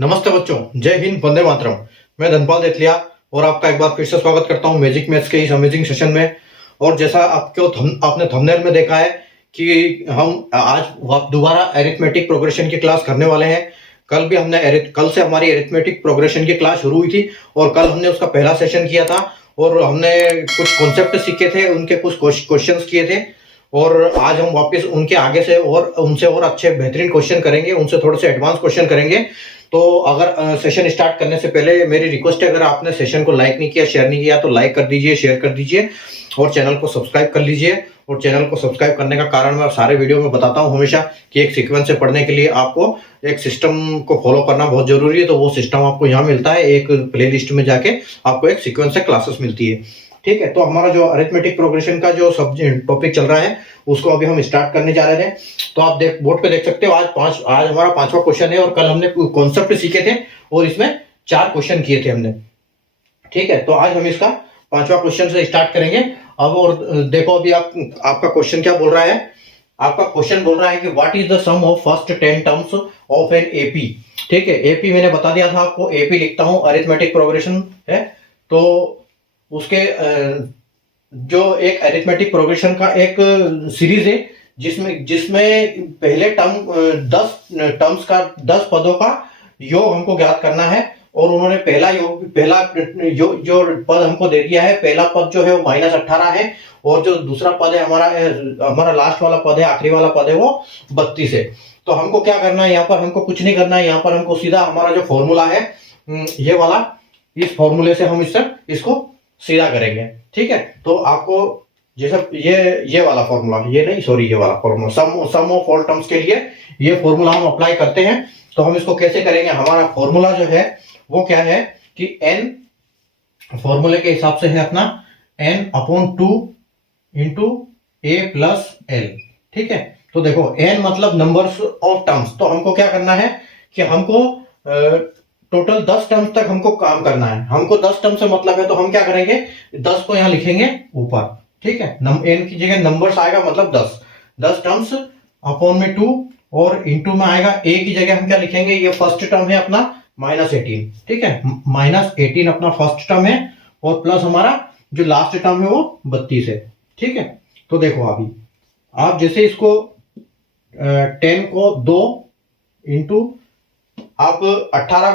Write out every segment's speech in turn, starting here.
नमस्ते बच्चों, जय हिंद, वंदे मातरम। मैं धनपाल देथलिया और आपका एक बार फिर से स्वागत करता हूं मैजिक मैथ्स के इस अमेजिंग सेशन में। और जैसा आपने थंबनेल में देखा है कि हम आज दोबारा अरिथमेटिक प्रोग्रेशन की क्लास करने वाले हैं। कल से हमारी अरिथमेटिक प्रोग्रेशन की क्लास शुरू हुई थी और कल हमने उसका पहला सेशन किया था और हमने कुछ कॉन्सेप्ट सीखे थे, उनके कुछ क्वेश्चंस किए थे। और आज हम वापस उनके आगे से और उनसे और अच्छे बेहतरीन क्वेश्चन करेंगे, उनसे थोड़े से एडवांस क्वेश्चन करेंगे। तो अगर सेशन स्टार्ट करने से पहले मेरी रिक्वेस्ट है, अगर आपने सेशन को लाइक नहीं किया, शेयर नहीं किया, तो लाइक कर दीजिए, शेयर कर दीजिए और चैनल को सब्सक्राइब कर लीजिए। और चैनल को सब्सक्राइब करने का कारण मैं सारे वीडियो में बताता हूं हमेशा कि एक सीक्वेंस से पढ़ने के लिए आपको एक सिस्टम को फॉलो करना बहुत जरूरी है। तो वो सिस्टम आपको यहाँ मिलता है, एक प्लेलिस्ट में जाके आपको एक सीक्वेंस से क्लासेस मिलती है। ठीक है, तो हमारा जो अरिथमेटिक प्रोग्रेशन का जो सब्जेक्ट टॉपिक चल रहा है उसको अभी हम स्टार्ट करने जा रहे हैं। तो आप बोर्ड पे देख सकते हो, आज हमारा 5वां क्वेश्चन है और कल हमने कॉन्सेप्ट सीखे थे और इसमें 4 क्वेश्चन किए थे हमने। ठीक है, तो आज हम इसका 5वां क्वेश्चन से स्टार्ट करेंगे। अब और देखो, अभी आपका क्वेश्चन क्या बोल रहा है। आपका क्वेश्चन बोल रहा है कि what is the sum of first 10 terms of an AP. ठीक है, एपी मैंने बता दिया था आपको, एपी लिखता हूं अरिथमेटिक प्रोग्रेशन है। तो उसके जो एक अरिथमेटिक प्रोग्रेशन का एक सीरीज है जिसमें जिसमें पहले 10 पदों का योग हमको ज्ञात करना है। और उन्होंने पहला जो पद हमको दे दिया है, पहला पद जो है वो -18 है और जो दूसरा पद है हमारा लास्ट वाला पद है, आखिरी वाला पद है, वो 32 है। तो हमको क्या करना है, यहाँ पर हमको कुछ नहीं करना है। यहाँ पर हमको सीधा हमारा जो फॉर्मूला है ये वाला, इस फॉर्मूले से हम इसको सीधा करेंगे। ठीक है, तो आपको जैसे ये वाला फॉर्मूला, ये वाला formula some of all terms के लिए ये फॉर्मूला हम अप्लाई करते हैं। तो हम इसको कैसे करेंगे, हमारा फॉर्मूला जो है वो क्या है कि n फॉर्मूले के हिसाब से है अपना n/2 into a plus l। ठीक है, तो देखो n मतलब नंबर्स ऑफ टर्म्स। तो हमको क्या करना है कि हमको टोटल 10 टर्म्स तक हमको काम करना है। हमको 10 टर्म से मतलब है, तो हम क्या करेंगे, 10 को यहां लिखेंगे ऊपर। ठीक है, n की जगह नंबर्स आएगा, मतलब 10 टर्म्स अपॉन में 2 और इंटू में आएगा a की जगह हम क्या लिखेंगे, ये फर्स्ट टर्म है अपना -18। ठीक है, -18 अपना फर्स्ट टर्म है और प्लस हमारा जो लास्ट टर्म है वो 32 है। ठीक है, तो देखो अभी आप जैसे इसको 10 को 2 इंटू आप 18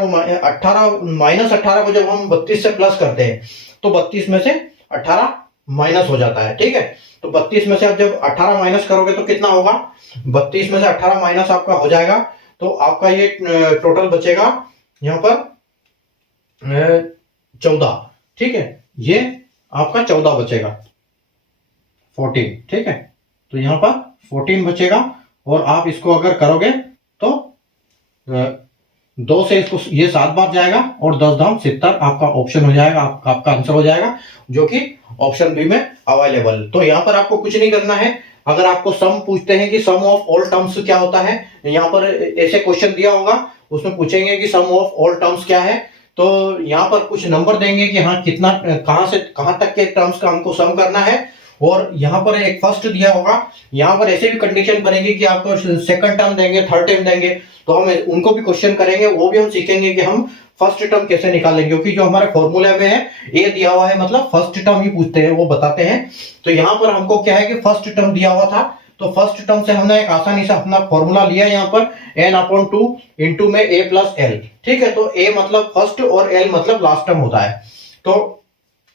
को जब हम 32 से प्लस करते हैं तो 32 में से 18 माइनस हो जाता है। ठीक है, तो 32 में से आप जब 18 माइनस करोगे तो कितना होगा, 32 में से 18 माइनस आपका हो जाएगा तो आपका ये टोटल बचेगा यहां पर 14। ठीक है, ये आपका 14 बचेगा, 14। ठीक है, तो यहां पर 14 बचेगा और आप इसको अगर करोगे तो 2 से इसको ये 7 बार जाएगा और 10 दाम 70 आपका ऑप्शन हो जाएगा, आपका आंसर हो जाएगा, जो कि ऑप्शन बी में अवेलेबल। तो यहाँ पर आपको कुछ नहीं करना है। अगर आपको सम पूछते हैं कि सम ऑफ ऑल टर्म्स क्या होता है, यहाँ पर ऐसे क्वेश्चन दिया होगा, उसमें पूछेंगे कि सम ऑफ ऑल टर्म्स क्या है, तो यहाँ पर कुछ नंबर देंगे कि हाँ कितना, कहां से कहां तक के टर्म्स का हमको सम करना है। और यहाँ पर एक फर्स्ट दिया होगा, यहाँ पर ऐसे भी कंडीशन बनेगी कि आपको सेकंड टर्म देंगे, थर्ड टर्म देंगे, तो हम उनको भी क्वेश्चन करेंगे, वो भी हम सीखेंगे कि हम फर्स्ट टर्म कैसे निकालेंगे, क्योंकि जो हमारे फॉर्मूले में है ये दिया हुआ है, मतलब फर्स्ट टर्म ही पूछते हैं, वो बताते हैं। तो यहाँ पर हमको क्या है कि फर्स्ट टर्म दिया हुआ था, तो फर्स्ट टर्म से हमने एक आसानी से अपना फॉर्मूला लिया यहाँ पर n/2 इंटू में a प्लस l। ठीक है, तो a मतलब फर्स्ट और l मतलब लास्ट टर्म होता है। तो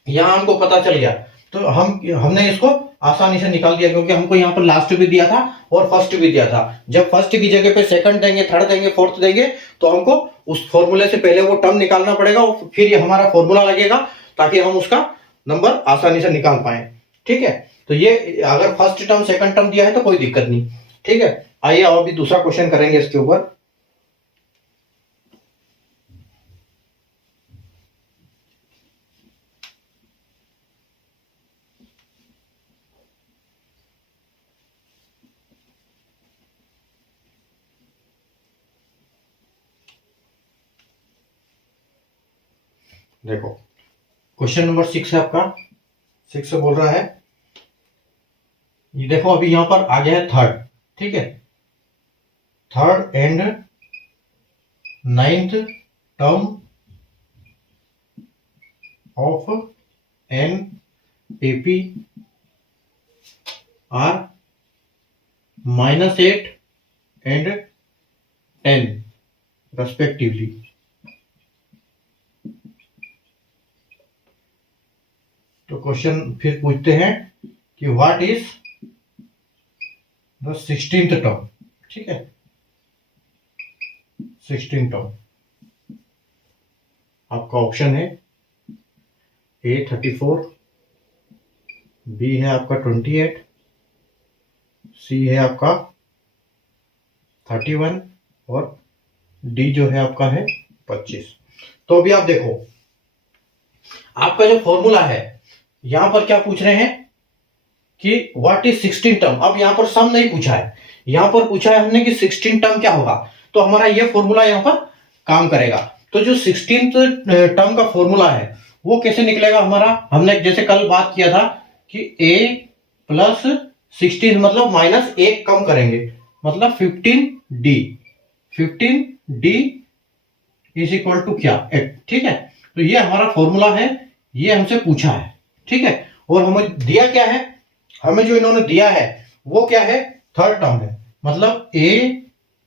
यहाँ हमको पता चल गया, तो हमने इसको आसानी से निकाल दिया, क्योंकि हमको यहाँ पर लास्ट भी दिया था और फर्स्ट भी दिया था। जब फर्स्ट की जगह पे सेकंड देंगे, थर्ड देंगे, फोर्थ देंगे, तो हमको उस फॉर्मूले से पहले वो टर्म निकालना पड़ेगा और फिर ये हमारा फॉर्मूला लगेगा, ताकि हम उसका नंबर आसानी से निकाल पाए। ठीक है, तो ये अगर फर्स्ट टर्म सेकंड टर्म दिया है तो कोई दिक्कत नहीं। ठीक है, आइए अब अभी दूसरा क्वेश्चन करेंगे इसके ऊपर। देखो, क्वेश्चन नंबर 6 है आपका। 6 से बोल रहा है, ये देखो अभी यहां पर आ गया है थर्ड। ठीक है, third and 9th term of an AP are -8 and 10 respectively. तो क्वेश्चन फिर पूछते हैं कि what is the 16th term. ठीक है, 16 टर्म आपका ऑप्शन है ए 34, बी है आपका 28, सी है आपका 31 और डी जो है आपका है 25। तो अभी आप देखो, आपका जो फॉर्मूला है यहां पर क्या पूछ रहे हैं कि व्हाट इज 16 टर्म। अब यहां पर सम नहीं पूछा है, यहां पर पूछा है हमने कि 16 टर्म क्या होगा। तो हमारा ये फॉर्मूला यहां पर काम करेगा। तो जो 16th टर्म का फॉर्मूला है वो कैसे निकलेगा हमारा, हमने जैसे कल बात किया था कि a प्लस 16 मतलब -1 कम करेंगे, मतलब 15d। 15d is equal to क्या, 8। ठीक है, तो ये हमारा फॉर्मूला है, ये हमसे पूछा है। ठीक है, और हमें दिया क्या है, हमें जो इन्होंने दिया है वो क्या है, थर्ड टर्म है, मतलब a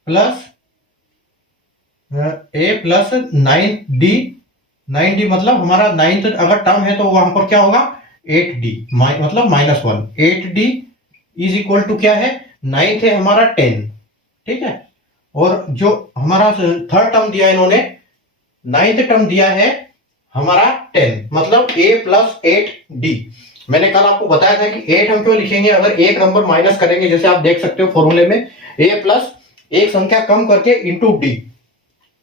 प्लस 9d। 9d मतलब हमारा 9th अगर टर्म है तो वहां पर क्या होगा 8d, मतलब -1। 8d इज इक्वल टू क्या है, 9th है हमारा 10। ठीक है, और जो हमारा थर्ड टर्म दिया है इन्होंने, 9th टर्म दिया है हमारा 10, मतलब a प्लस 8d। मैंने कल आपको बताया था कि 8 हम क्यों लिखेंगे, अगर एक नंबर माइनस करेंगे, जैसे आप देख सकते हो फॉर्मूले में a प्लस एक संख्या कम करके इंटू डी,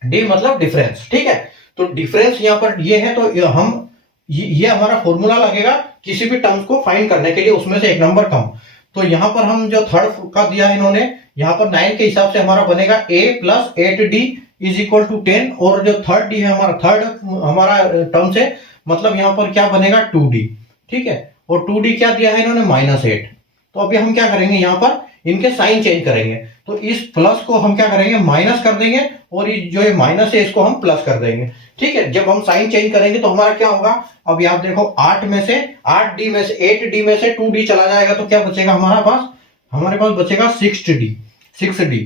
डी मतलब डिफरेंस। ठीक है, तो डिफरेंस यहां पर ये है, तो हम ये हमारा फॉर्मूला लगेगा किसी भी टर्म्स को फाइंड करने के लिए, उसमें से एक नंबर कम। तो यहां पर हम जो थर्ड का दिया है इन्होंने, यहां पर 9 के हिसाब से हमारा बनेगा a plus 8d is equal to 10, और जो थर्ड डी है हमारा, थर्ड हमारा टर्म से मतलब यहां पर क्या बनेगा 2d। ठीक है, और 2d क्या दिया है इन्होंने, -8। तो अभी हम क्या करेंगे, यहां पर इनके साइन चेंज करेंगे। तो इस प्लस को हम क्या करेंगे, माइनस कर देंगे, और ये जो ये माइनस है इसको हम प्लस कर देंगे। ठीक है, जब हम साइन चेंज करेंगे तो हमारा क्या होगा, अभी आप देखो 8 में से 8d में से 8d में से 2d चला जाएगा, तो क्या बचेगा हमारे पास बचेगा 6d।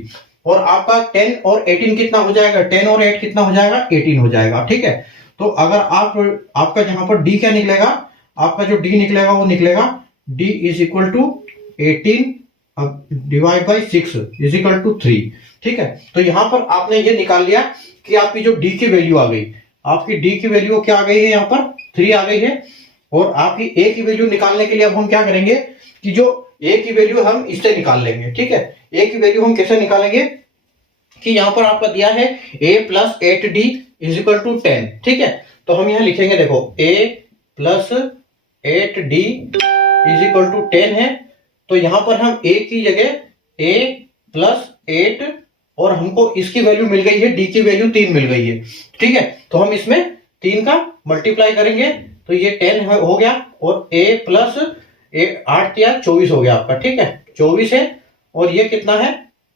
और आपका 10 और 18 कितना हो जाएगा, 10 और 8 कितना हो जाएगा, 18 हो जाएगा। ठीक है, तो अगर आपका जहां पर d क्या निकलेगा, आपका जो d निकलेगा वो निकलेगा d is equal to 18 divide by 6 is equal to 3। ठीक है, तो यहां पर आपने ये निकाल लिया कि आपकी जो d की वैल्यू आ गई, आपकी d की वैल्यू क्या आ गई है, यहाँ पर 3 आ गई है। और आपकी a की वैल्यू निकालने के लिए अब हम क्या करेंगे कि जो a की वैल्यू हम इससे निकाल लेंगे। ठीक है, a की वैल्यू हम कैसे निकालेंगे कि यहां पर आपका दिया है a plus 8d is equal to 10। ठीक है, तो हम यहां लिखेंगे, देखो a plus 8d is equal to 10 है। तो यहां पर हम a की जगह a प्लस 8, और हमको इसकी वैल्यू मिल गई है, d की वैल्यू 3 मिल गई है। ठीक है, तो हम इसमें 3 का मल्टीप्लाई करेंगे, तो ये 10 हो गया, और a प्लस 8 या 24 हो गया आपका। ठीक है, 24 है, और ये कितना है,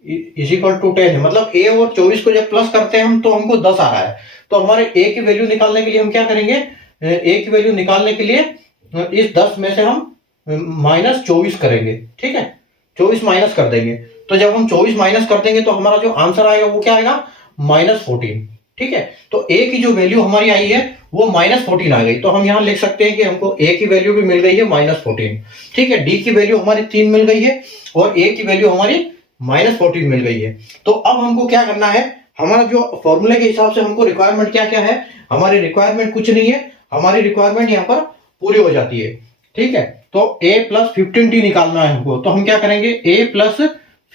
इज इक्वल टू 10 है, मतलब a और 24 को जब प्लस करते हैं हम तो हमको 10 आ रहा है। तो हमारे a की वैल्यू निकालने के लिए हम क्या करेंगे, a की वैल्यू निकालने के लिए इस 10 में से हम -24 करेंगे। ठीक है, 24 माइनस कर देंगे, तो जब हम 24 माइनस कर देंगे तो हमारा जो आंसर आएगा वो क्या आएगा, -14। ठीक है, तो a की जो वैल्यू हमारी आई है वो -14 आ गई। तो हम यहां लिख सकते हैं कि हमको a की वैल्यू भी मिल गई है -14। ठीक है, d की वैल्यू हमारी 3 मिल गई है, और a की वैल्यू हमारी -14 मिल गई है। तो अब हमको क्या करना है, हमारा जो फॉर्मूले के हिसाब से हमको रिक्वायरमेंट क्या क्या है, हमारी रिक्वायरमेंट कुछ नहीं है, हमारी रिक्वायरमेंट यहाँ पर पूरी हो जाती है। ठीक है, तो a प्लस 15d निकालना है हमको, तो हम क्या करेंगे, a प्लस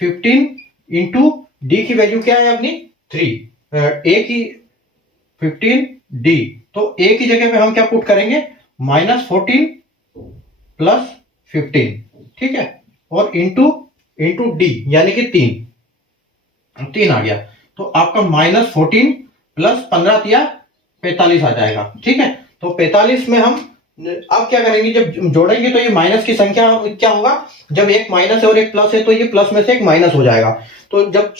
15 इंटू डी की वैल्यू क्या है अपनी 3, a की 15d, तो a की जगह पे हम क्या पुट करेंगे, -14 प्लस 15। ठीक है, और इंटू d यानी कि 3 आ गया, तो आपका -14 प्लस 15 या 45 आ जाएगा। ठीक है, तो 45 में हम अब क्या करेंगे, जब जोड़ेंगे तो ये माइनस की संख्या क्या होगा, जब एक माइनस है और एक प्लस है तो ये प्लस में से एक माइनस हो जाएगा। तो जब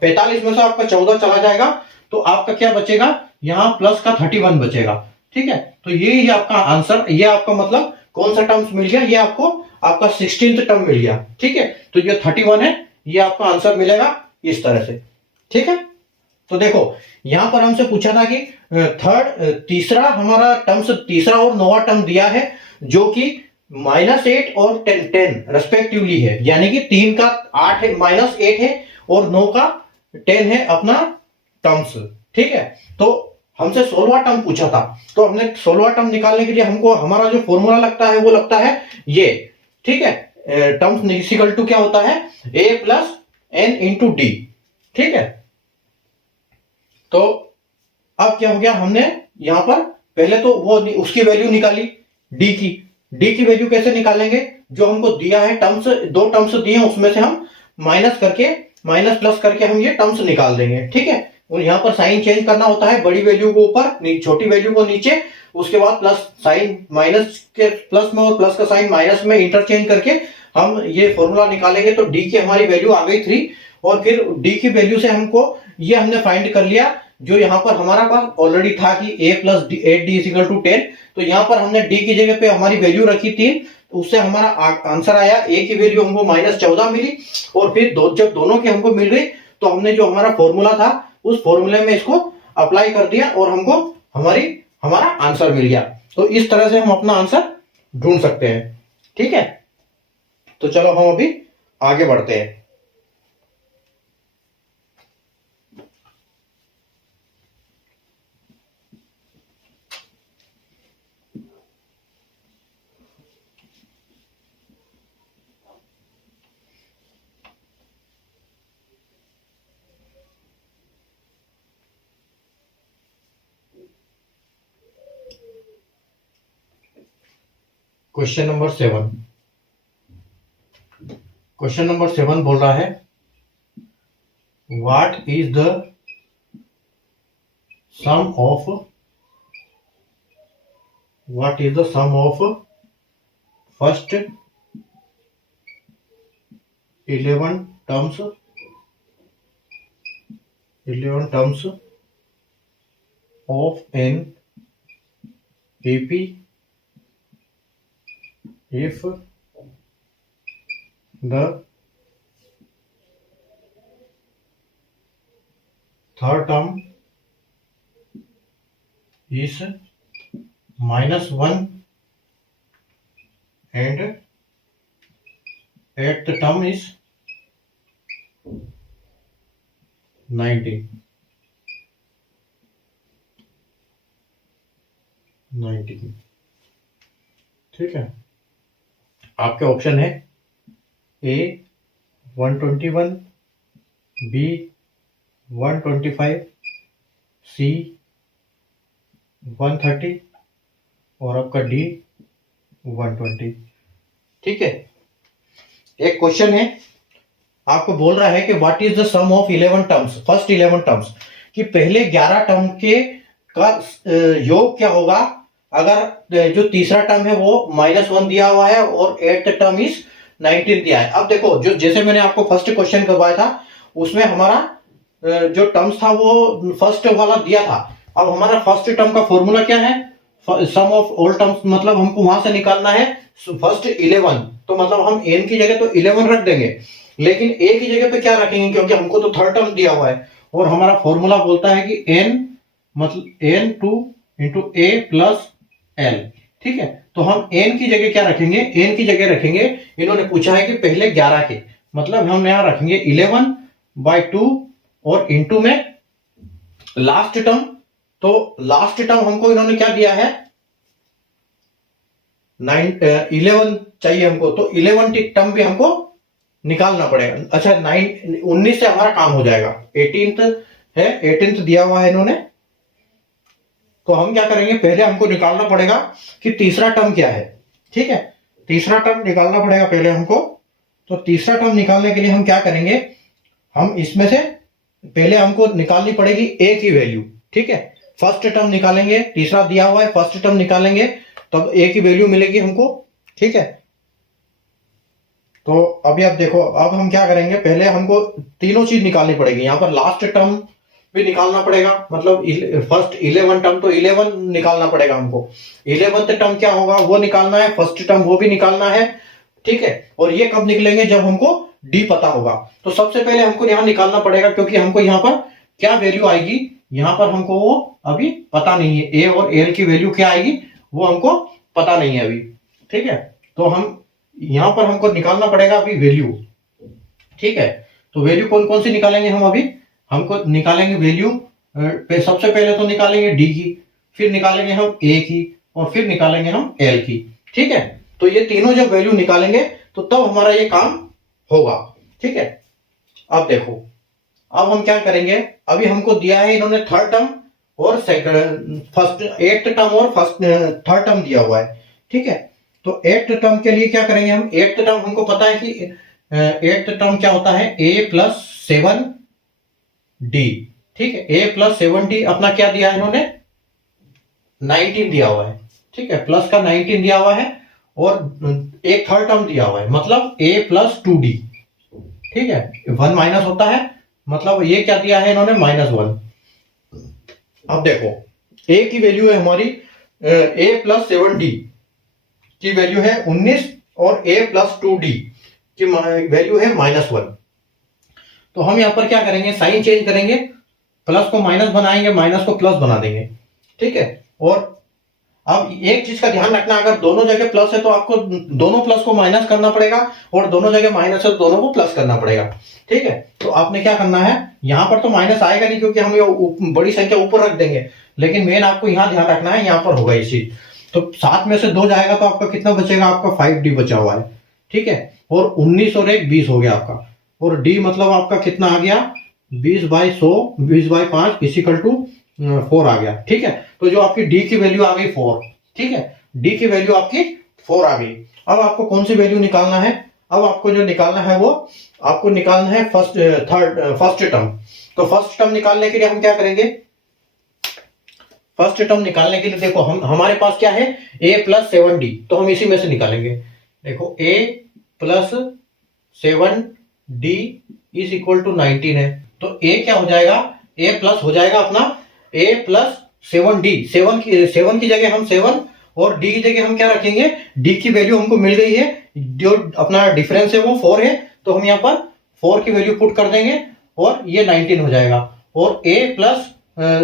45 में से आपका 14 चला जाएगा तो आपका क्या बचेगा, यहाँ प्लस का 31 बचेगा। ठीक है, तो ये ही आपका आंसर, ये आपका मतलब कौन सा टर्म्स मिल गया, ये आपको आपका 16th टर्म मिल गया। ठीक है, तो ये 31 है, ये आपका आंसर मिलेगा इस तरह से। ठीक है, तो देखो यहां पर हमसे पूछा था कि तीसरा हमारा टर्म्स, तीसरा और नौवा टर्म दिया है जो कि -8 और 10 रेस्पेक्टिवली है, यानी कि 3 का 8 है, -8 है और 9 का 10 है अपना टर्म्स। ठीक है, तो हमसे 16वां टर्म पूछा था, तो हमने 16वां टर्म निकालने के लिए हमको हमारा जो फॉर्मूला लगता है वो लगता है ये। ठीक है, टर्म्स इक्वल टू क्या होता है, a plus n into D. ठीक है, तो अब क्या हो गया, हमने यहां पर पहले तो वो उसकी वैल्यू निकाली डी की वैल्यू कैसे निकालेंगे, जो हमको दिया है टर्म्स, दो टर्म्स दिए हैं उसमें से हम माइनस प्लस करके हम ये टर्म्स निकाल देंगे। ठीक है, और यहां पर साइन चेंज करना होता है, बड़ी वैल्यू को ऊपर, छोटी वैल्यू को नीचे, उसके बाद प्लस साइन माइनस के प्लस में और प्लस का साइन माइनस में इंटरचेंज करके हम ये फॉर्मूला निकालेंगे। तो डी की हमारी वैल्यू आ गई 3, और फिर डी की वैल्यू से हमको ये हमने फाइंड कर लिया जो यहां पर हमारा पास ऑलरेडी था कि a plus 8d equal to 10। तो यहां पर हमने d की जगह पे हमारी वैल्यू रखी 3, तो उससे हमारा आंसर आया, a की वैल्यू हमको -14 मिली, और फिर जब दोनों की हमको मिल गई तो हमने जो हमारा फॉर्मूला था उस फॉर्मूले में इसको अप्लाई कर दिया और हमको हमारा आंसर मिल गया। तो इस तरह से हम अपना आंसर ढूंढ सकते हैं। ठीक है, तो चलो हम अभी आगे बढ़ते हैं। क्वेश्चन नंबर 7, क्वेश्चन नंबर 7 बोल रहा है what is the sum of first 11 terms of an AP if the third term is -1 and eighth term is 19। ठीक है, आपके ऑप्शन है A 121, B 125, C 130 और आपका D 120। ठीक है, एक क्वेश्चन है, आपको बोल रहा है कि what is the sum of 11 terms, first 11 terms, कि पहले 11 टर्म के का योग क्या होगा अगर जो तीसरा टर्म है वो -1 दिया हुआ है और 8th टर्म इज 19 दिया है। अब देखो, जो जैसे मैंने आपको फर्स्ट क्वेश्चन करवाया था उसमें हमारा जो टर्म्स था वो फर्स्ट वाला दिया था। अब हमारा फर्स्ट टर्म का फॉर्मूला क्या है, सम ऑफ ऑल टर्म्स, मतलब हमको वहां से निकालना है फर्स्ट 11, तो मतलब हम n की जगह तो 11 रख देंगे, लेकिन a की जगह पे क्या रखेंगे, क्योंकि हमको तो थर्ड टर्म दिया हुआ है और हमारा फॉर्मूला बोलता है कि n मतलब n2 into a plus l। ठीक है, तो हम n की जगह क्या रखेंगे, n की जगह रखेंगे, इन्होंने पूछा है कि पहले 11 के, मतलब हम यहां रखेंगे 11/2 और इंटू में लास्ट टर्म। तो लास्ट टर्म हमको इन्होंने क्या दिया है, 11 चाहिए हमको, तो 11 टर्म भी हमको निकालना पड़ेगा। अच्छा 19 से हमारा काम हो जाएगा, 18th है, 18th दिया हुआ है इन्होंने, तो हम क्या करेंगे, पहले हमको निकालना पड़ेगा कि तीसरा टर्म क्या है। ठीक है, तीसरा टर्म निकालना पड़ेगा पहले हमको। तो तीसरा टर्म निकालने के लिए हम क्या करेंगे, हम इसमें से पहले हमको निकालनी पड़ेगी a की वैल्यू। ठीक है, फर्स्ट टर्म निकालेंगे, तीसरा दिया हुआ है, फर्स्ट टर्म निकालेंगे तब a की वैल्यू मिलेगी हमको। ठीक है, तो अभी आप देखो, अब हम क्या करेंगे, पहले हमको तीनों चीज निकालनी पड़ेगी। यहां पर लास्ट टर्म भी निकालना पड़ेगा, मतलब फर्स्ट 11 टर्म तो 11 निकालना पड़ेगा हमको। 11th टर्म क्या होगा वो निकालना है, फर्स्ट टर्म वो भी निकालना है, ठीक है। और ये कब निकलेंगे, जब हमको डी पता होगा। तो सबसे पहले हमको यहाँ निकालना पड़ेगा, क्योंकि हमको यहाँ पर क्या वैल्यू आएगी, यहाँ पर हमको वो अभी पता नहीं है, ए और एल की वैल्यू क्या आएगी वो हमको पता नहीं है अभी, ठीक है। तो हम यहाँ पर हमको निकालना पड़ेगा अभी वैल्यू, ठीक है। तो वैल्यू कौन कौन सी निकालेंगे हम अभी, हमको निकालेंगे वैल्यू, सबसे पहले तो निकालेंगे डी की, फिर निकालेंगे हम ए की, और फिर निकालेंगे हम एल की, ठीक है। तो ये तीनों जब वैल्यू निकालेंगे तो तब हमारा ये काम होगा, ठीक है। अब देखो, अब हम क्या करेंगे, अभी हमको दिया है इन्होंने थर्ड टर्म और सेकंड फर्स्ट, एट्थ टर्म और फर्स्ट थर्ड टर्म दिया हुआ है, ठीक है। तो एट्थ टर्म के लिए क्या करेंगे हम, एट्थ टर्म हमको पता है कि एट्थ टर्म क्या होता है, ए प्लस 7d, ठीक है। ए प्लस 7d अपना क्या दिया है इन्होंने, 19 दिया हुआ है, ठीक है, प्लस का 19 दिया हुआ है, और एक थर्ड टर्म दिया हुआ है, मतलब a प्लस 2d, ठीक है। 1 माइनस होता है, मतलब ये क्या दिया है इन्होंने, -1। अब देखो a की वैल्यू है हमारी, a प्लस 7d की वैल्यू है 19, और a प्लस 2d की वैल्यू है -1। तो हम यहां पर क्या करेंगे, साइन चेंज करेंगे, प्लस को माइनस बनाएंगे, माइनस को प्लस बना देंगे, ठीक है। और अब एक चीज का ध्यान रखना, अगर दोनों जगह प्लस है तो आपको दोनों प्लस को माइनस करना पड़ेगा, और दोनों जगह माइनस है तो दोनों को प्लस करना पड़ेगा, ठीक है। तो आपने क्या करना है, यहां पर तो माइनस आएगा नहीं क्योंकि हम ये बड़ी संख्या ऊपर रख देंगे, लेकिन मेन आपको यहां ध्यान रखना है, यहां पर होगा ये चीज। तो 7 में से 2 जाएगा तो आपका कितना बचेगा, आपका 5d बचा हुआ है, ठीक है। और 19 और 1 20 हो गया आपका, और d मतलब आपका कितना आ गया, 20/100, 20/5 इक्वल टू 4 आ गया, ठीक है। तो जो आपकी d की वैल्यू आ गई 4, ठीक है, d की वैल्यू आपकी 4 आ गई। अब आपको कौन सी वैल्यू निकालना है, अब आपको जो निकालना है वो आपको निकालना है फर्स्ट टर्म। तो फर्स्ट टर्म निकालने के लिए हम क्या करेंगे, फर्स्ट टर्म निकालने के लिए देखो हमारे पास क्या है, a प्लस 7d, तो हम इसी में से निकालेंगे। देखो a plus 7d is equal to 19 है, तो a क्या हो जाएगा, a प्लस हो जाएगा अपना a प्लस 7d, 7 की जगह हम 7 और d की जगह हम क्या रखेंगे, d की वैल्यू हमको मिल गई है, जो अपना डिफरेंस है वो 4 है, तो हम यहाँ पर 4 की वैल्यू पुट कर देंगे और ये 19 हो जाएगा। और a प्लस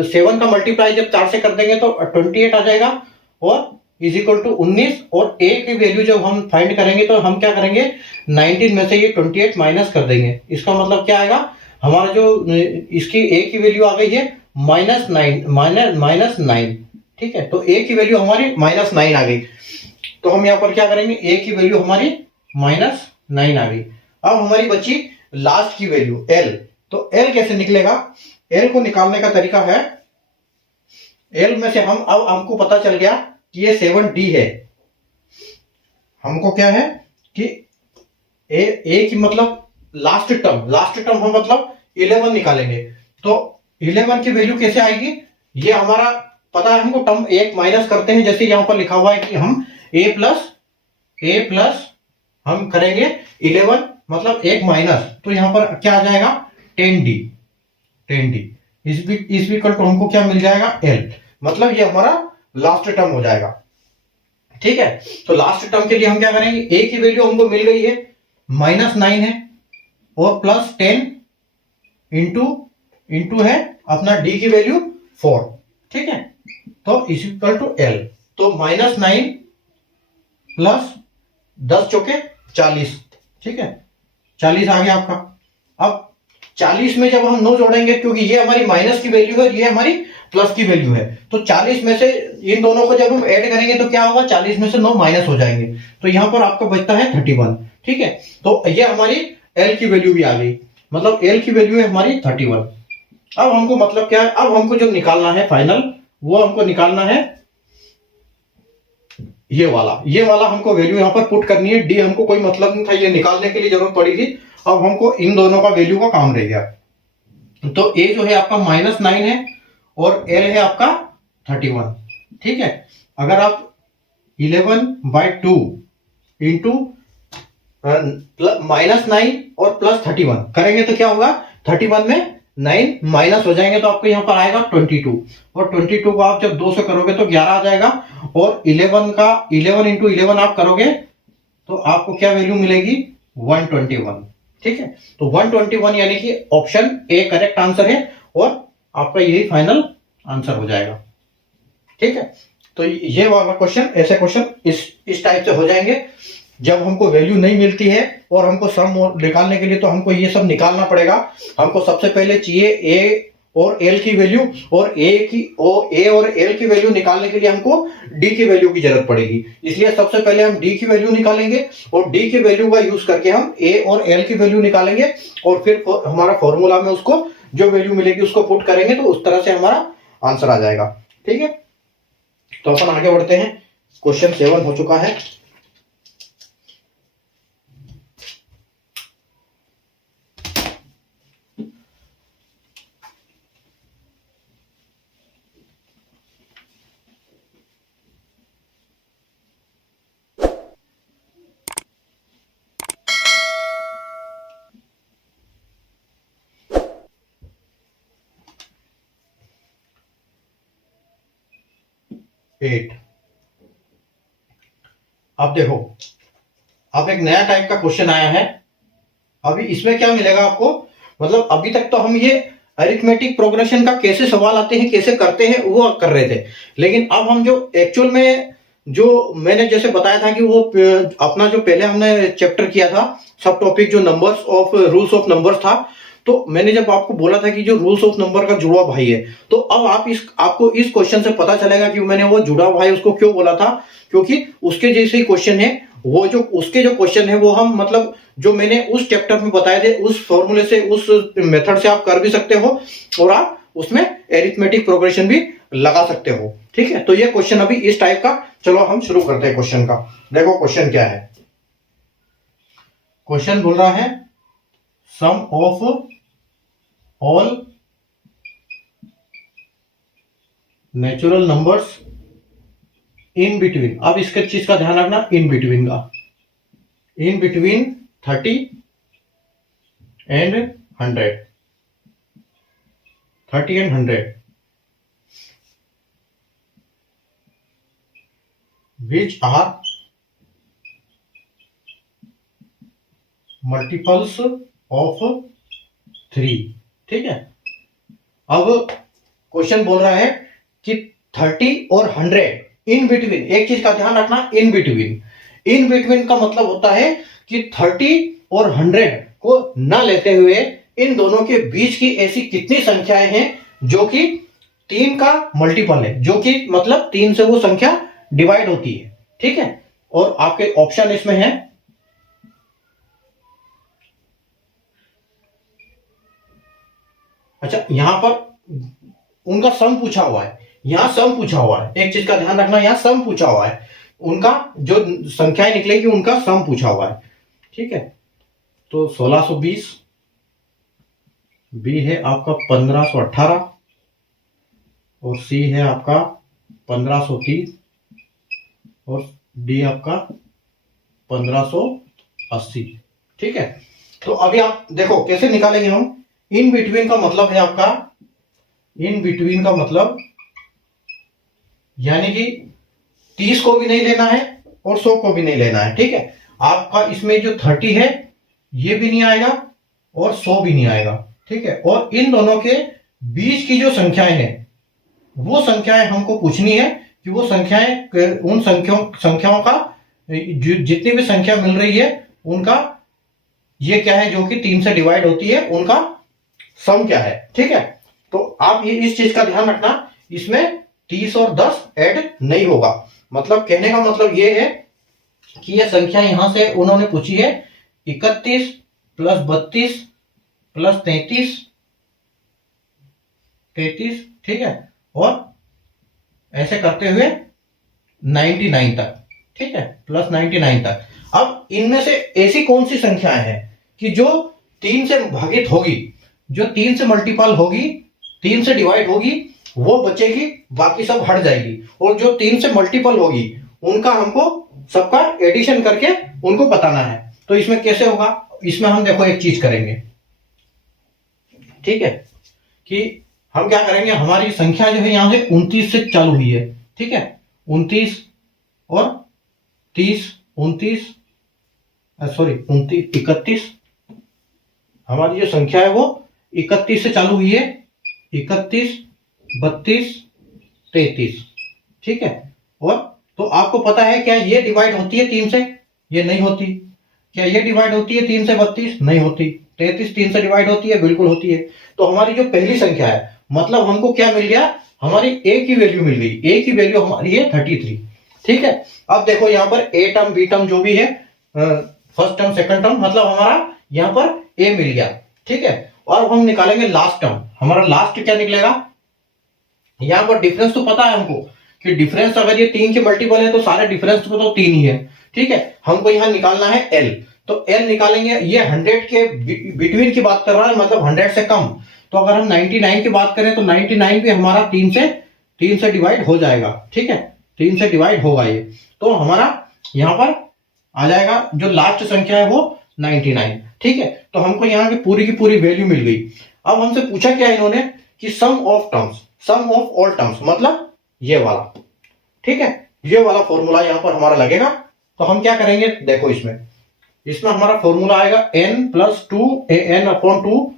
7 का मल्टीप्लाई जब 4 से कर देंगे तो 28 आ जाएगा, और इज इक्वल टू 19, और a की वैल्यू जब हम फाइंड करेंगे तो हम क्या करेंगे, 19 में से ये 28 माइनस कर देंगे। इसका मतलब क्या आएगा, हमारा जो इसकी a की वैल्यू आ गई है -9, ठीक है। तो a की वैल्यू हमारी -9 आ गई, तो हम यहाँ पर क्या करेंगे, a की वैल्यू हमारी -9 आ गई। अब हमारी बची लास्ट की वैल्यू l, तो l कैसे निकलेगा, l को निकालने का तरीका है, l में से हम अब हमको पता चल गया कि ये 7d है, हमको क्या है कि a की मतलब लास्ट टर्म हम मतलब 11 निकालेंगे। तो 11 की वैल्यू कैसे आएगी, ये हमारा पता है हमको, टर्म एक माइनस करते हैं, जैसे यहां पर लिखा हुआ है कि हम a प्लस हम करेंगे 11 मतलब एक माइनस, तो यहां पर क्या आ जाएगा 10d इस इक्वल टू हमको क्या मिल जाएगा l, मतलब ये हमारा लास्ट टर्म हो जाएगा, ठीक है। तो लास्ट टर्म के लिए हम क्या करेंगे, a की वैल्यू हमको मिल गई है -9 है, और प्लस 10 इंटू है अपना d की वैल्यू 4, ठीक है। तो इस इक्वल टू l, तो -9 प्लस 10 चौके 40, ठीक है, 40 आ गया आपका। अब 40 में जब हम 9 जोड़ेंगे, क्योंकि ये हमारी माइनस की वैल्यू है, ये हमारी प्लस की वैल्यू है, तो 40 में से इन दोनों को जब हम ऐड करेंगे तो क्या होगा, 40 में से 9 माइनस हो जाएंगे, तो यहां पर आपका बचता है 31, ठीक है। तो ये हमारी l की वैल्यू भी आ गई, मतलब l की वैल्यू है हमारी 31। अब हमको मतलब क्या है, अब हमको जो निकालना है फाइनल, वो हमको निकालना है ये वाला हमको वैल्यू यहाँ पर पुट करनी है। डी हमको कोई मतलब नहीं था, ये निकालने के लिए जरूरत पड़ी थी, अब हमको इन दोनों का वैल्यू का काम रह गया। तो a जो है आपका -9 है और l है आपका 31, ठीक है। अगर आप 11/2 इंटू -9 और +31 करेंगे तो क्या होगा, 31 में 9 माइनस हो जाएंगे तो आपको यहाँ पर आएगा 22, और 22 को आप जब 2 से करोगे तो 11 आ जाएगा, और 11 का 11 इंटू 11 आप करोगे तो आपको क्या वैल्यू मिलेगी 121। ठीक है, तो 121 यानी कि ऑप्शन ए करेक्ट आंसर है और आपका यही फाइनल आंसर हो जाएगा। ठीक है, तो ये वाला क्वेश्चन, ऐसे क्वेश्चन इस टाइप से हो जाएंगे जब हमको वैल्यू नहीं मिलती है और हमको सम निकालने के लिए तो हमको ये सब निकालना पड़ेगा। हमको सबसे पहले चाहिए ए और एल की वैल्यू, और ए और एल की वैल्यू निकालने के लिए हमको डी की वैल्यू की जरूरत पड़ेगी। इसलिए सबसे पहले हम डी की वैल्यू निकालेंगे और डी की वैल्यू का यूज करके हम ए और एल की वैल्यू निकालेंगे, और फिर हमारा फॉर्मूला में उसको जो वैल्यू मिलेगी उसको पुट करेंगे तो उस तरह से हमारा आंसर आ जाएगा। ठीक है, तो अपन आगे बढ़ते हैं। क्वेश्चन 7 हो चुका है। एट। अब देखो, अब एक नया टाइप का क्वेश्चन आया है। अभी इसमें क्या मिलेगा आपको, मतलब अभी तक तो हम ये अरिथमेटिक प्रोग्रेशन का कैसे सवाल आते हैं, कैसे करते हैं, वो कर रहे थे। लेकिन अब हम जो एक्चुअल में, जो मैंने जैसे बताया था कि वो अपना जो पहले हमने चैप्टर किया था, सब टॉपिक जो numbers of rules of numbers था, तो मैंने जब आपको बोला था कि जो रूल्स ऑफ नंबर का जुड़वा भाई है, तो अब आपको इस क्वेश्चन से पता चलेगा कि मैंने वो जुड़ा भाई उसको क्यों बोला था, क्योंकि उसके जैसे ही क्वेश्चन है, वो जो उसके जो क्वेश्चन है वो हम मतलब जो मैंने उस चैप्टर में बताए थे उस फॉर्मूले से, उस मेथड से आप कर भी सकते हो, और आप उसमें एरिथमेटिक प्रोग्रेशन भी लगा सकते हो। ठीक है, तो ये क्वेश्चन अभी इस टाइप का। चलो हम शुरू करते हैं क्वेश्चन का। देखो क्वेश्चन क्या है। क्वेश्चन बोल रहा है sum of all natural numbers in between. अब इसके चीज का ध्यान रखना, इन बिटवीन का, in between 30 and 100, 30 and 100, which are multiples of 3। ठीक है, अब क्वेश्चन बोल रहा है कि 30 और 100 इन बिटवीन। एक चीज का ध्यान रखना, इन बिटवीन। इन बिटवीन का मतलब होता है कि 30 और 100 को न लेते हुए इन दोनों के बीच की ऐसी कितनी संख्याएं हैं जो कि 3 का मल्टीपल है, जो कि मतलब 3 से वो संख्या डिवाइड होती है। ठीक है, और आपके ऑप्शन इसमें है अच्छा, यहां पर उनका सम पूछा हुआ है, यहां सम पूछा हुआ है। एक चीज का ध्यान रखना, यहां सम पूछा हुआ है, उनका जो संख्याएं निकलेगी उनका सम पूछा हुआ है। ठीक है, तो 1620, बी है आपका 1518, और सी है आपका 1530, और डी आपका 1580। ठीक है, तो अभी आप देखो कैसे निकालेंगे हम। इन बिटवीन का मतलब है आपका, इन बिटवीन का मतलब यानी कि 30 को भी नहीं लेना है और 100 को भी नहीं लेना है। ठीक है, आपका इसमें जो 30 है ये भी नहीं आएगा और 100 भी नहीं आएगा। ठीक है, और इन दोनों के बीच की जो संख्याएं हैं वो संख्याएं हमको पूछनी है कि वो संख्याएं, उन संख्याओं का जितनी भी संख्या मिल रही है उनका ये क्या है जो कि 3 से डिवाइड होती है, उनका सम क्या है। ठीक है, तो आप ये इस चीज का ध्यान रखना, इसमें 30 और 10 ऐड नहीं होगा। मतलब कहने का मतलब ये है कि ये संख्या यहां से उन्होंने पूछी है 31 प्लस 32 प्लस 33, ठीक है, और ऐसे करते हुए 99 तक। ठीक है, प्लस 99 तक। अब इनमें से ऐसी कौन सी संख्याएं हैं कि जो 3 से भागित होगी, जो 3 से मल्टीपल होगी, 3 से डिवाइड होगी, वो बचेगी, बाकी सब हट जाएगी, और जो 3 से मल्टीपल होगी उनका हमको सबका एडिशन करके उनको बताना है। तो इसमें कैसे होगा, इसमें हम देखो एक चीज करेंगे। ठीक है, कि हम क्या करेंगे, हमारी संख्या जो है यहां से 29 से चालू हुई है, ठीक है, 29 और 30, 29 सॉरी 29 31, हमारी जो संख्या है वो 31 से चालू हुई है, 31 32 33, ठीक है। और तो आपको पता है क्या ये डिवाइड होती है 3 से? ये नहीं होती। क्या ये डिवाइड होती है 3 से 32? नहीं होती। 33 3 से डिवाइड होती है? बिल्कुल होती है। तो हमारी जो पहली संख्या है, मतलब हमको क्या मिल गया, हमारी ए की वैल्यू मिल गई। ए की वैल्यू हमारी है 33, ठीक है। अब देखो यहाँ पर ए टर्म बी टर्म जो भी है, फर्स्ट टर्म सेकंड टर्म, मतलब हमारा यहाँ पर ए मिल गया, ठीक है। और अब हम निकालेंगे लास्ट टर्म। हमारा लास्ट क्या निकलेगा, यहाँ पर डिफरेंस तो पता है हमको कि डिफरेंस अगर ये 3 के मल्टीपल है तो सारे डिफरेंस तो 3 ही है, ठीक है। हमको यहाँ निकालना है एल, तो एल निकालेंगे। ये 100 के बिटवीन की बात कर रहा है, मतलब 100 से कम। तो अगर हम 99 की बात करें तो 99 भी हमारा 3 से डिवाइड हो जाएगा, ठीक है, 3 से डिवाइड होगा ये। तो हमारा यहाँ पर आ जाएगा जो लास्ट संख्या है वो 99, ठीक है। तो हमको यहाँ की पूरी वैल्यू मिल गई। अब हमसे पूछा क्या इन्होंने कि sum of terms, sum of all terms, मतलब ये वाला, ठीक है, ये वाला फॉर्मूला यहां पर हमारा लगेगा। तो हम क्या करेंगे, देखो इसमें हमारा फॉर्मूला आएगा n plus 2 n upon 2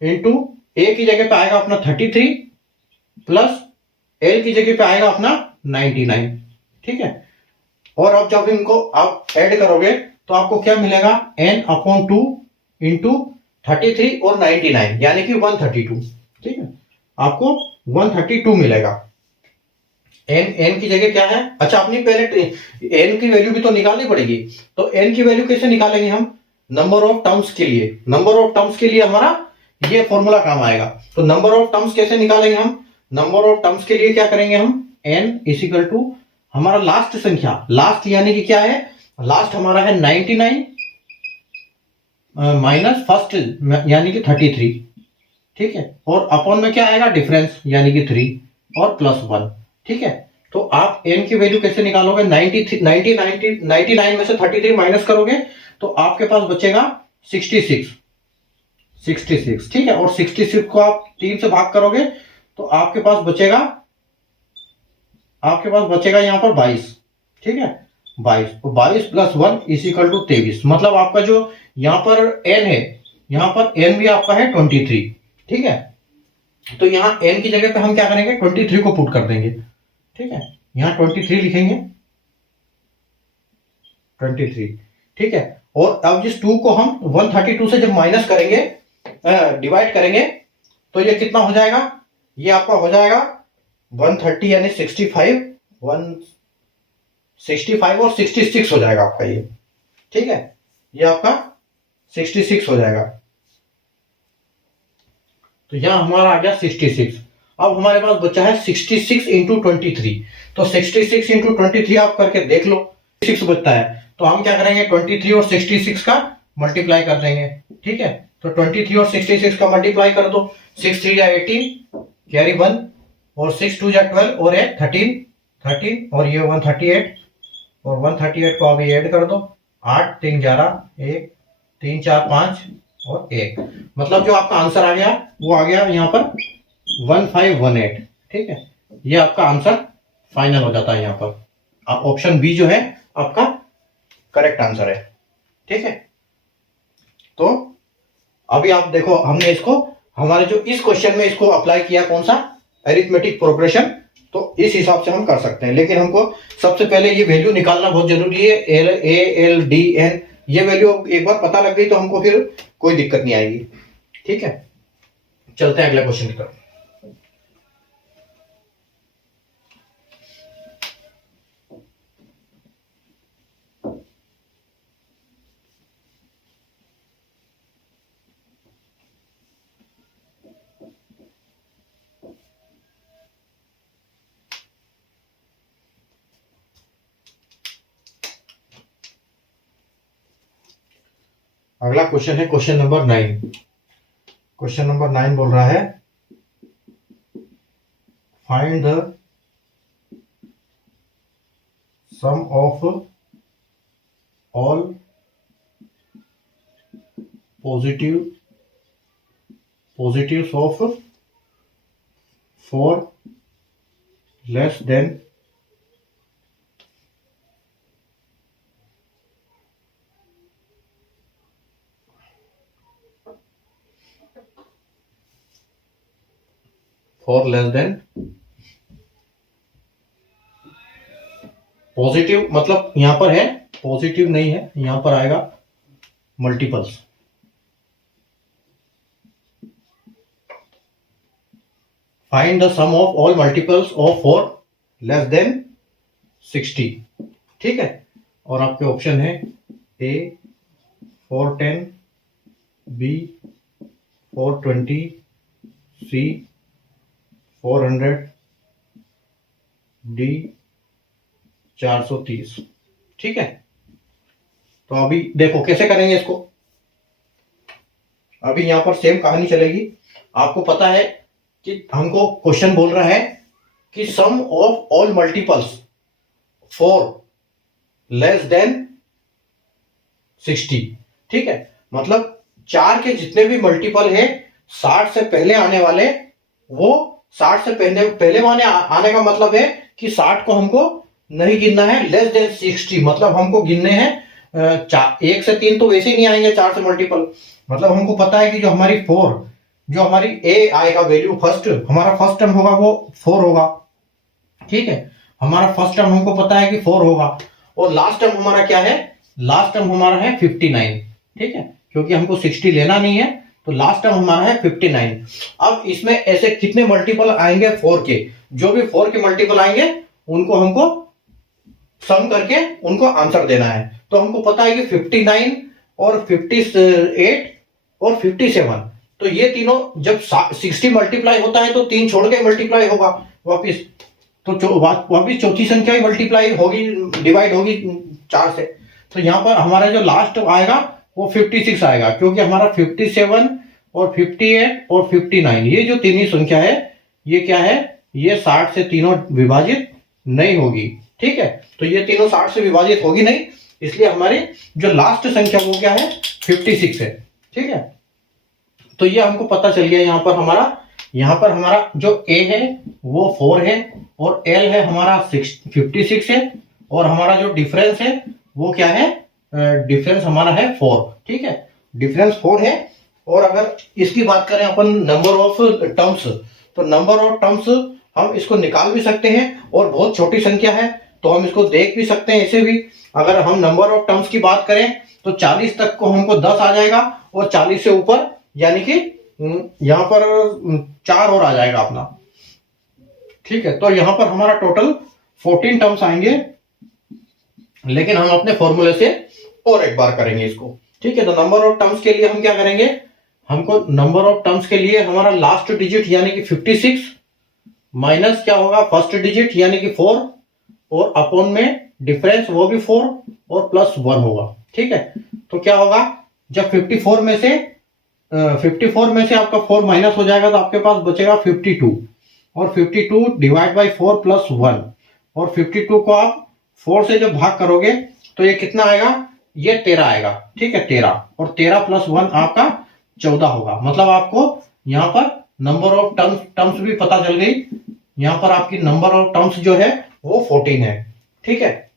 into A की जगह पे आएगा अपना 33 प्लस एल की जगह पे आएगा अपना 99, ठीक है। और अब जब इनको आप ऐड करोगे तो आपको क्या मिलेगा, n अपॉन 2 इंटू 33 और 99 यानी कि 132, ठीक है, आपको 132 मिलेगा। n की जगह क्या है, अच्छा अपनी पहले n की वैल्यू भी तो निकालनी पड़ेगी। तो n की वैल्यू कैसे निकालेंगे हम, नंबर ऑफ टर्म्स के लिए, नंबर ऑफ टर्म्स के लिए हमारा ये फॉर्मूला काम आएगा। तो नंबर ऑफ टर्म्स कैसे निकालेंगे हम, नंबर ऑफ टर्म्स के लिए क्या करेंगे हम, n इजिकल टू हमारा लास्ट संख्या, लास्ट यानी कि क्या है, लास्ट हमारा है 99 माइनस फर्स्ट यानी कि 33, ठीक है, और अपॉन में क्या आएगा, डिफरेंस यानी कि 3 और प्लस 1, ठीक है। तो आप n की वैल्यू कैसे निकालोगे, 99 में से 33 माइनस करोगे तो आपके पास बचेगा 66, ठीक है। और 66 को आप 3 से भाग करोगे तो आपके पास बचेगा यहां पर 22, ठीक है, 22। तो 22 प्लस 1 इज इक्वल टू 23, मतलब आपका जो यहां पर n है, यहां पर n भी आपका है 23, ठीक है। तो यहां n की जगह पे हम क्या करेंगे, 23 को पुट कर देंगे, ठीक है, यहां 23 लिखेंगे, 23, ठीक है। और अब जिस 2 को हम 132 से जब माइनस करेंगे, डिवाइड करेंगे, तो ये कितना हो जाएगा, ये आपका हो जाएगा 130 यानी 65, 165 और 66 हो जाएगा आपका ये, ठीक है, ये आपका 66 हो जाएगा। तो यहां हमारा आ गया 66। अब हमारे पास बचा है 66 इंटू 23। तो 66 इंटू 23 आप करके देख लो, 6 बचता है। तो हम क्या करेंगे, 23 और 66 का मल्टीप्लाई कर देंगे, ठीक है। तो 23 और 66 का मल्टीप्लाई कर दो, 6 3 या 18 कैरी 1 और 6 2 या 12 और 8 13 और ये 138 और 138 को अभी ऐड कर दो, 8 3 11 1 3 4 5 और 1, मतलब जो आपका आंसर आ गया वो आ गया यहाँ पर 1518, ठीक है। ये आपका आंसर फाइनल हो जाता है यहाँ पर। ऑप्शन बी जो है आपका करेक्ट आंसर है, ठीक है। तो अभी आप देखो, हमने इसको हमारे जो इस क्वेश्चन में इसको अप्लाई किया, कौन सा, अरिथमेटिक प्रोग्रेशन। तो इस हिसाब से हम कर सकते हैं, लेकिन हमको सबसे पहले ये वैल्यू निकालना बहुत जरूरी है, L A L D N, ये वैल्यू एक बार पता लग गई तो हमको फिर कोई दिक्कत नहीं आएगी, ठीक है। चलते हैं अगले क्वेश्चन की तरफ। अगला क्वेश्चन है क्वेश्चन नंबर 9। क्वेश्चन नंबर 9 बोल रहा है, find the sum of all positives of 4 less than 4 less than positive, मतलब यहां पर है पॉजिटिव नहीं है, यहां पर आएगा multiples. Find the sum of all multiples of 4 less than 60। ठीक है, और आपके ऑप्शन है ए 410, बी 420, सी 400, डी 430। ठीक है, तो अभी देखो कैसे करेंगे इसको। अभी यहां पर सेम कहानी चलेगी। आपको पता है कि हमको क्वेश्चन बोल रहा है कि sum of all multiples 4 less than 60। ठीक है, मतलब 4 के जितने भी मल्टीपल है 60 से पहले आने वाले, वो 60 से पहले आने का मतलब है कि 60 को हमको नहीं गिनना है। लेस देन 60 मतलब हमको गिनने हैं 1 से 3 तो वैसे ही नहीं आएंगे 4 से मल्टीपल। मतलब हमको पता है कि जो हमारी 4, जो हमारी ए आएगा वैल्यू फर्स्ट, हमारा फर्स्ट टर्म होगा वो 4 होगा। ठीक है, हमारा फर्स्ट टर्म हमको पता है कि 4 होगा, और लास्ट टर्म हमारा क्या है, लास्ट टर्म हमारा है 59। ठीक है, क्योंकि हमको 60 लेना नहीं है, तो लास्ट टर्म हमारा है 59। अब इसमें ऐसे कितने मल्टीपल आएंगे 4 के, जो भी 4 के मल्टीपल आएंगे उनको हमको सम करके उनको आंसर देना है। तो हमको पता है कि 59 और 58 और 57, तो ये तीनों जब 60 मल्टीप्लाई होता है तो 3 छोड़ के मल्टीप्लाई होगा वापिस, तो वापिस चौथी संख्या ही मल्टीप्लाई होगी, डिवाइड होगी 4 से। तो यहाँ पर हमारा जो लास्ट आएगा वो 56 आएगा, क्योंकि हमारा 57 और 58 और 59 ये जो तीन ही संख्या है ये क्या है, ये 60 से तीनों विभाजित नहीं होगी। ठीक है, तो ये तीनों 60 से विभाजित होगी नहीं, इसलिए हमारी जो लास्ट संख्या वो क्या है 56 है। ठीक है, तो ये हमको पता चल गया। यहाँ पर हमारा जो ए है वो 4 है, और एल है हमारा 56 है, और हमारा जो डिफरेंस है वो क्या है, डिफरेंस हमारा है 4। ठीक है, डिफरेंस 4 है। और अगर इसकी बात करें अपन नंबर ऑफ टर्म्स, तो नंबर ऑफ टर्म्स हम इसको निकाल भी सकते हैं, और बहुत छोटी संख्या है तो हम इसको देख भी सकते हैं ऐसे भी। अगर हम नंबर ऑफ टर्म्स की बात करें तो 40 तक को हमको 10 आ जाएगा, और 40 से ऊपर यानी कि यहां पर 4 और आ जाएगा अपना। ठीक है, तो यहां पर हमारा टोटल 14 टर्म्स आएंगे, लेकिन हम अपने फॉर्मूले से और एक बार करेंगे इसको। ठीक है, तो नंबर ऑफ टर्म्स के लिए हम क्या करेंगे, हमको नंबर ऑफ टर्म्स के लिए हमारा लास्ट डिजिट यानी कि 56 माइनस क्या होगा फर्स्ट डिजिट यानी कि 4, और अपॉन में डिफरेंस वो भी 4 और प्लस 1 होगा। ठीक है, तो क्या होगा, जब 54 में से आपका 4 माइनस हो जाएगा तो आपके पास बचेगा 52, और 52 डिवाइड बाई 4 प्लस 1, और 52 को आप 4 से जब भाग करोगे तो ये कितना आएगा, ये 13 आएगा। ठीक है, 13 और 13 प्लस 1 आपका 14 होगा। मतलब आपको यहां पर नंबर ऑफ टर्म्स भी पता चल गई। यहां पर आपकी नंबर ऑफ टर्म्स जो है वो 14 है। ठीक है,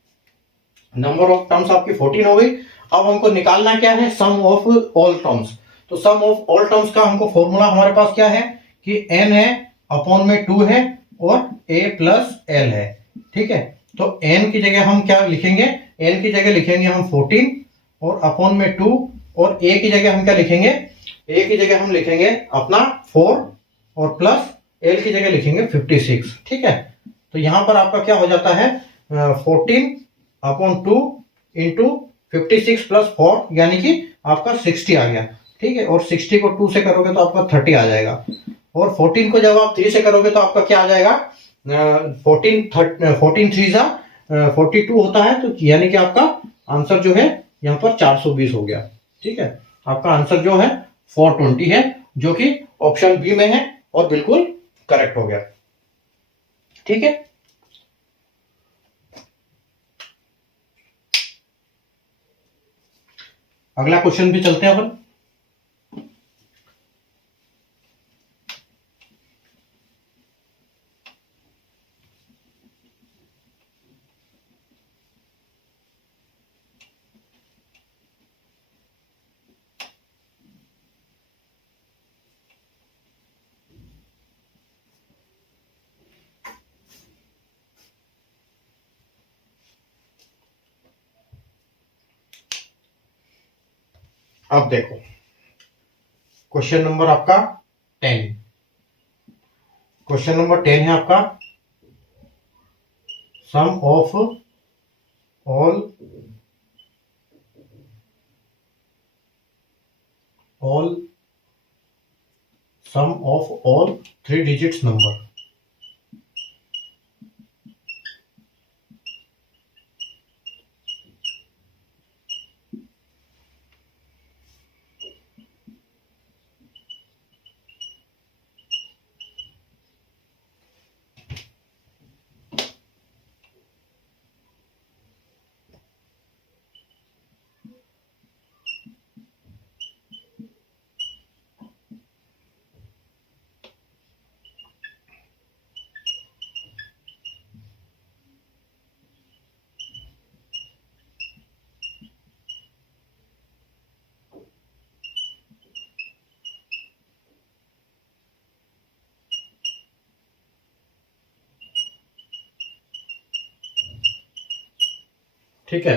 नंबर ऑफ टर्म्स आपकी 14 हो गई। अब हमको निकालना क्या है, सम ऑफ ऑल टर्म्स। तो सम ऑफ ऑल टर्म्स का हमको फॉर्मूला हमारे पास क्या है कि n है अपॉन में 2 है और a प्लस l है। ठीक है, तो n की जगह हम क्या लिखेंगे, n की जगह लिखेंगे हम 14 और अपॉन में 2, और a की जगह हम क्या लिखेंगे, a की जगह हम लिखेंगे अपना 4 और प्लस l की जगह लिखेंगे 56। ठीक है, तो यहां पर आपका क्या हो जाता है 14 अपॉन 2 इंटू 56 प्लस 4 यानी कि आपका 60 आ गया। ठीक है, और 60 को 2 से करोगे तो आपका 30 आ जाएगा, और 14 को जब आप 3 से करोगे तो आपका क्या आ जाएगा 14 3 जा 42 होता है, तो यानी कि आपका आंसर जो है यहाँ पर 420 हो गया। ठीक है, आपका आंसर जो है 420 है, जो कि ऑप्शन बी में है और बिल्कुल करेक्ट हो गया। ठीक है, अगला क्वेश्चन भी चलते हैं अपन। अब देखो क्वेश्चन नंबर आपका 10। क्वेश्चन नंबर 10 है आपका sum of all sum of all 3 digits number. ठीक है,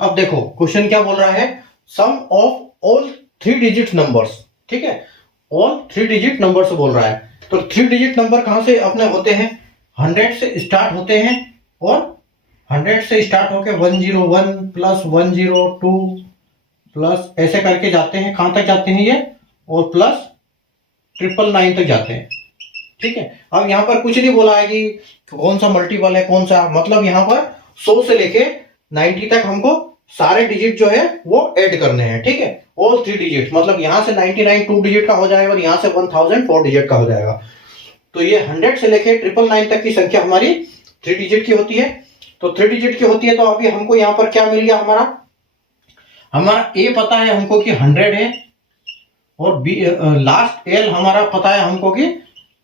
अब देखो क्वेश्चन क्या बोल रहा है, sum of all 3 digit numbers. ठीक है, ऑल 3 डिजिट नंबर्स बोल रहा है। तो 3 डिजिट नंबर कहां से अपने होते हैं, 100 से स्टार्ट होते हैं और 100 से स्टार्ट होके 101 प्लस 102 प्लस ऐसे करके जाते हैं, कहां तक जाते हैं ये, और प्लस 999 तक जाते हैं। ठीक है, अब यहां पर कुछ नहीं बोला है कि कौन सा मल्टीपल है कौन सा, मतलब यहां पर 100 से लेके 90 तक हमको सारे डिजिट जो है वो ऐड करने हैं। ठीक है, ऑल 3 डिजिट, मतलब यहां से 99 2 डिजिट का हो जाएगा और यहां से 1000 4 डिजिट का हो जाएगा। तो ये 100 से लेके 999 तक की संख्या हमारी 3 डिजिट की होती है। तो 3 डिजिट की होती है, तो अभी हमको यहां पर क्या मिल गया, हमारा ए पता है हमको कि 100 है, और बी लास्ट एल हमारा पता है हमको कि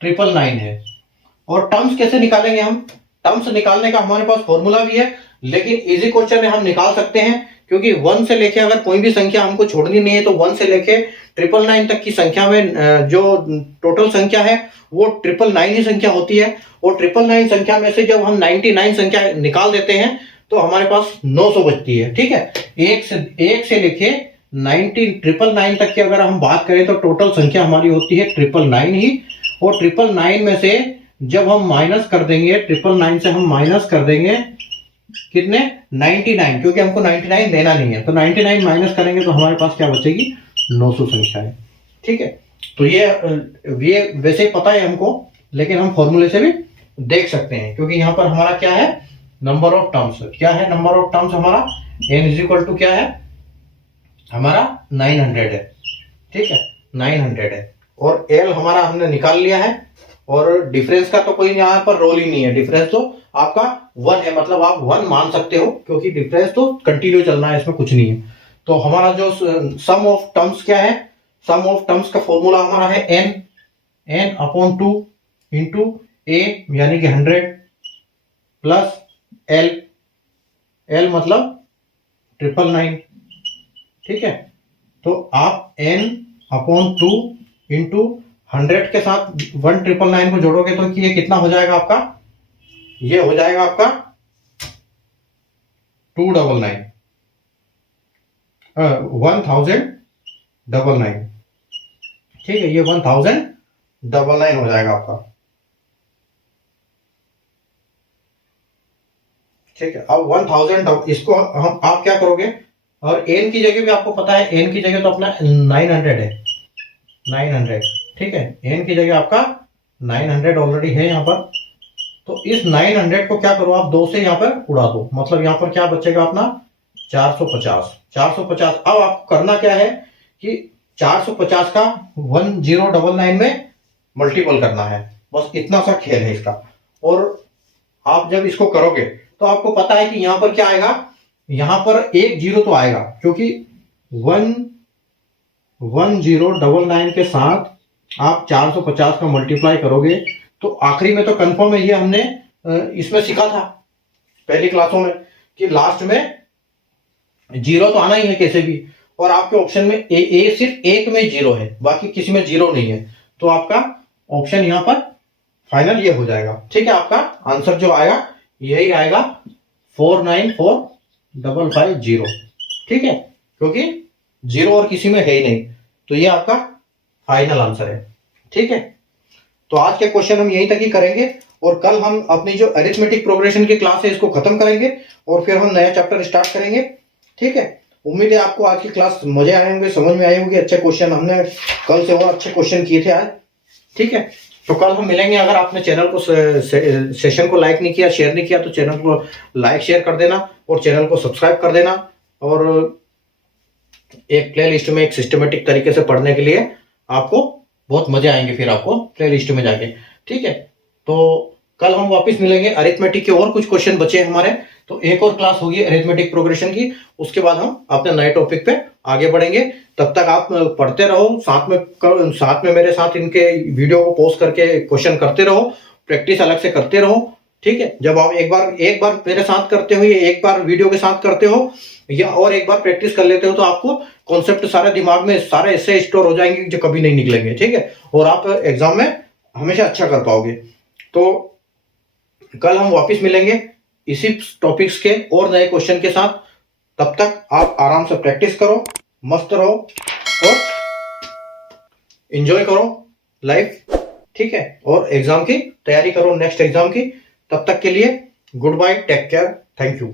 999 है। और टर्म्स कैसे निकालेंगे हम, टर्म्स निकालने का हमारे पास फॉर्मूला भी है, लेकिन इजी क्वेश्चन में हम निकाल सकते हैं, क्योंकि 1 से लेके अगर कोई भी संख्या हमको छोड़नी नहीं है तो 1 से लेके 999 तक की संख्या में जो टोटल संख्या है वो 999 ही संख्या होती है। और 999 संख्या में से जब हम 99 संख्या निकाल देते हैं तो हमारे पास 900 बचती है। ठीक है, एक से लेके 999 तक की अगर हम बात करें तो टोटल संख्या हमारी होती है 999 ही। और 999 में से जब हम माइनस कर देंगे, 999 से हम माइनस कर देंगे कितने, 99, क्योंकि हमको 99 देना नहीं है, तो 99 माइनस करेंगे तो हमारे पास क्या बचेगी, 900 संख्या है। ठीक है, तो ये वैसे ही पता है हमको, लेकिन हम फॉर्मूले से भी देख सकते हैं, क्योंकि यहां पर हमारा क्या है, नंबर ऑफ टर्म्स। क्या है नंबर ऑफ टर्म्स हमारा, n इज इक्वल टू क्या है हमारा 900 है। ठीक है, 900 है, और l हमारा हमने निकाल लिया है, और डिफरेंस का तो कोई यहाँ पर रोल ही नहीं है, डिफरेंस तो आपका 1 है, मतलब आप 1 मान सकते हो, क्योंकि डिफरेंस तो कंटिन्यू चलना है, इसमें कुछ नहीं है। तो हमारा जो सम ऑफ टर्म्स क्या है, सम ऑफ टर्म्स का फॉर्मूला हमारा है n अपॉन 2 इंटू a यानी कि 100 प्लस l मतलब 999। ठीक है, तो आप n अपॉन 2 इंटू 100 के साथ 1999 को जोड़ोगे तो ये कितना हो जाएगा आपका, ये हो जाएगा आपका 299 1099। ठीक है, ये 1099 हो जाएगा आपका। ठीक है, अब 1000 इसको हम आप क्या करोगे, और n की जगह भी आपको पता है, n की जगह तो अपना 900 है, 900। ठीक है, n की जगह आपका 900 ऑलरेडी है यहाँ पर, तो इस 900 को क्या करो आप 2 से यहाँ पर उड़ा दो, मतलब यहाँ पर क्या बचेगा अपना 450। अब आपको करना क्या है कि 450 का 1099 में मल्टीपल करना है, बस इतना सा खेल है इसका। और आप जब इसको करोगे तो आपको पता है कि यहाँ पर क्या आएगा, यहाँ पर एक जीरो तो आएगा, क्योंकि 1099 के साथ आप 450 का मल्टीप्लाई करोगे तो आखिरी में तो कंफर्म है, ये हमने इसमें सीखा था पहली क्लासों में कि लास्ट में जीरो तो आना ही है कैसे भी, और आपके ऑप्शन में ए सिर्फ एक में जीरो है, बाकी किसी में जीरो नहीं है, तो आपका ऑप्शन यहाँ पर फाइनल ये हो जाएगा। ठीक है, आपका आंसर जो आएगा यही आएगा 494550। ठीक है, क्योंकि जीरो और किसी में है ही नहीं, तो ये आपका फाइनल आंसर है। ठीक है, तो आज के क्वेश्चन हम यहीं तक ही करेंगे, और कल हम अपनी जो अरिथमेटिक प्रोग्रेशन की क्लास है इसको खत्म करेंगे और फिर हम नया चैप्टर स्टार्ट करेंगे। ठीक है, उम्मीद है आपको आज की क्लास मजे आए होंगे, समझ में आए होंगे। अच्छे क्वेश्चन हमने कल से और अच्छे क्वेश्चन किए थे आज। ठीक है, तो कल हम मिलेंगे। अगर आपने चैनल को सेशन को लाइक नहीं किया, शेयर नहीं किया, तो चैनल को लाइक शेयर कर देना और चैनल को सब्सक्राइब कर देना। और एक प्ले लिस्ट में एक सिस्टमेटिक तरीके से पढ़ने के लिए आपको बहुत मजे आएंगे फिर आपको प्ले लिस्ट में जाके। ठीक है, तो कल हम वापस मिलेंगे। अरिथमेटिक के और कुछ क्वेश्चन बचे हमारे, तो एक और क्लास होगी अरिथमेटिक प्रोग्रेशन की, उसके बाद हम अपने नए टॉपिक पे आगे बढ़ेंगे। तब तक आप पढ़ते रहो, साथ में मेरे साथ इनके वीडियो को पोस्ट करके क्वेश्चन करते रहो, प्रैक्टिस अलग से करते रहो। ठीक है, जब आप एक बार मेरे साथ करते हो, या एक बार वीडियो के साथ करते हो, या और एक बार प्रैक्टिस कर लेते हो, तो आपको कॉन्सेप्ट सारे दिमाग में सारे ऐसे स्टोर हो जाएंगे जो कभी नहीं निकलेंगे। ठीक है, और आप एग्जाम में हमेशा अच्छा कर पाओगे। तो कल हम वापस मिलेंगे इसी टॉपिक्स के और नए क्वेश्चन के साथ। तब तक आप आराम से प्रैक्टिस करो, मस्त रहो और एंजॉय करो लाइफ। ठीक है, और एग्जाम की तैयारी करो, नेक्स्ट एग्जाम की। तब तक के लिए goodbye, take care, thank you.